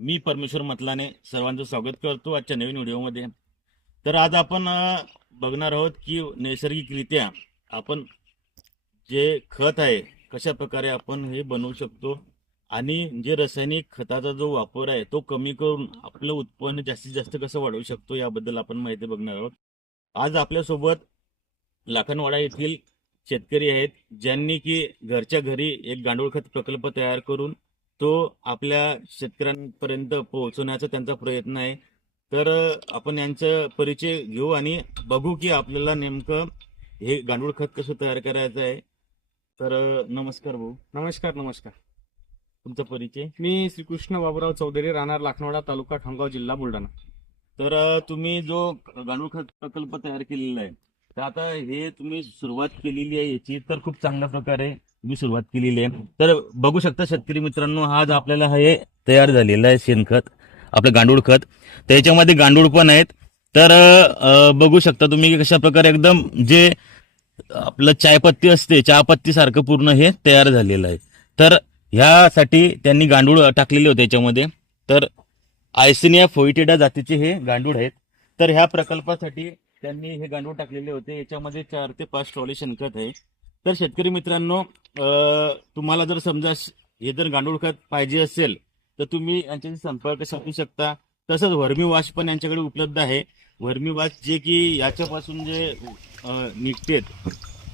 मी परमेश्वर मतलाने सर्वांचं स्वागत करतो आजच्या नवीन व्हिडिओमध्ये। तर आज आपण बघणार आहोत की नैसर्गिकरित्या आपण जे खत आहे कशा प्रकारे आपण हे बनवू शकतो आणि जे रासायनिक खताचा जो वापर आहे तो कमी करून आपलं उत्पन्न जास्तीत जास्त कसं वाढवू शकतो याबद्दल आपण माहिती बघणार आहोत। आज आपल्यासोबत लाखनवाडा येथील शेतकरी आहेत ज्यांनी की घरच्या घरी एक गांडूळ खत प्रकल्प तयार करून तो आपल्या शेतकऱ्यांपर्यंत पोहोचवण्याचा त्यांचा प्रयत्न आहे। तर आपण यांचा परिचय घेऊ आणि बघू की आपल्याला नेमकं हे गांडूळ खत कसं तयार करायचं आहे। तर नमस्कार भाऊ। नमस्कार नमस्कार। तुमचा परिचय? मी श्रीकृष्ण बाबूराव चौधरी, राहणार लाखनवाडा, तालुका खामगाव, जिल्हा बुलढाणा। तर तुम्ही जो गांडूळ खत प्रकल्प तयार केलेला आहे तर आता हे तुम्ही सुरुवात केलेली आहे याची तर खूप चांगल्या प्रकारे तुम्ही सुरुवात केलेली आहे। तर बघू शकता शेतकरी मित्रांनो, आज आपल्याला हे तयार झालेलं आहे शेणखत, आपलं गांडूळ खत। त्याच्यामध्ये गांडूळ पण आहेत। तर बघू शकता तुम्ही कशा प्रकारे एकदम जे आपलं चायपत्ती असते चहापत्ती सारखं पूर्ण हे तयार झालेलं आहे। तर ह्यासाठी त्यांनी गांडूळ टाकलेले होते याच्यामध्ये। तर आयसिनिया फोइटिडा जातीचे हे गांडूळ आहेत। तर ह्या प्रकल्पासाठी त्यांनी हे गांडूळ टाकलेले होते। याच्यामध्ये 4 ते 5 ट्रॉली शेणखत आहे। तर शेतकरी मित्रांनो, तुम्हाला जर समजा हे जर गांडूळ खत पाहिजे असेल तर तुम्ही यांच्याशी संपर्क साधू शकता। तसंच वर्मी वॉश पण यांच्याकडे उपलब्ध आहे। वर्मी वॉश जे की याच्यापासून जे निघते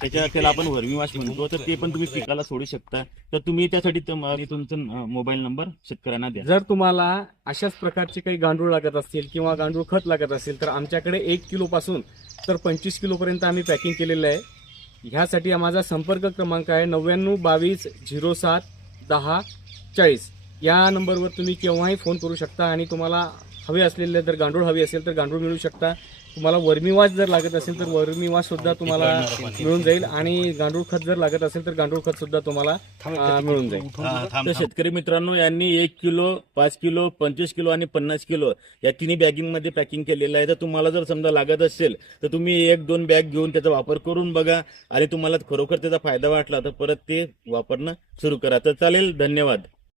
त्याला आपण वर्मी वॉश म्हणतो, तर ते पण तुम्ही पिकाला सोडू शकता। तर तुम्ही त्यासाठी तुमचा मोबाईल नंबर शेतकऱ्यांना द्या। जर तुम्हाला अशाच प्रकारचे काही गांडूळ लागत असतील किंवा गांडूळ खत लागत असेल तर आमच्याकडे 1 किलो पासून तर 25 किलो पर्यंत आम्ही पॅकिंग केलेलं आहे। ह्यासाठी माझा संपर्क क्रमांक आहे 99 22 07 10 40। या नंबरवर तुम्ही केव्हाही फोन करू शकता आणि तुम्हाला हवे असलेले जर गांडूळ हवे असेल तर गांडूळ मिळू शकता। तुम्हाला वर्मी वॉश जर लागत असेल तर वर्मी वॉश सुद्धा तुम्हाला मिळून जाईल आणि गांडूळ खत जर लागत असेल तर गांडूळ खत सुद्धा तुम्हाला मिळून जाईल। तर शेतकरी मित्रांनो, यांनी 1 किलो, 5 किलो, 25 किलो आणि 50 किलो या तिन्ही बॅगिंग मध्ये पॅकिंग केलेलं आहे। तर तुम्हाला जर समजा लागत असेल तर तुम्ही 1-2 बॅग घेऊन त्याचा वापर करून बघा आणि तुम्हाला खरोखर त्याचा फायदा वाटला तर परत ते वापरणं सुरू करा। तर चालेल, धन्यवाद।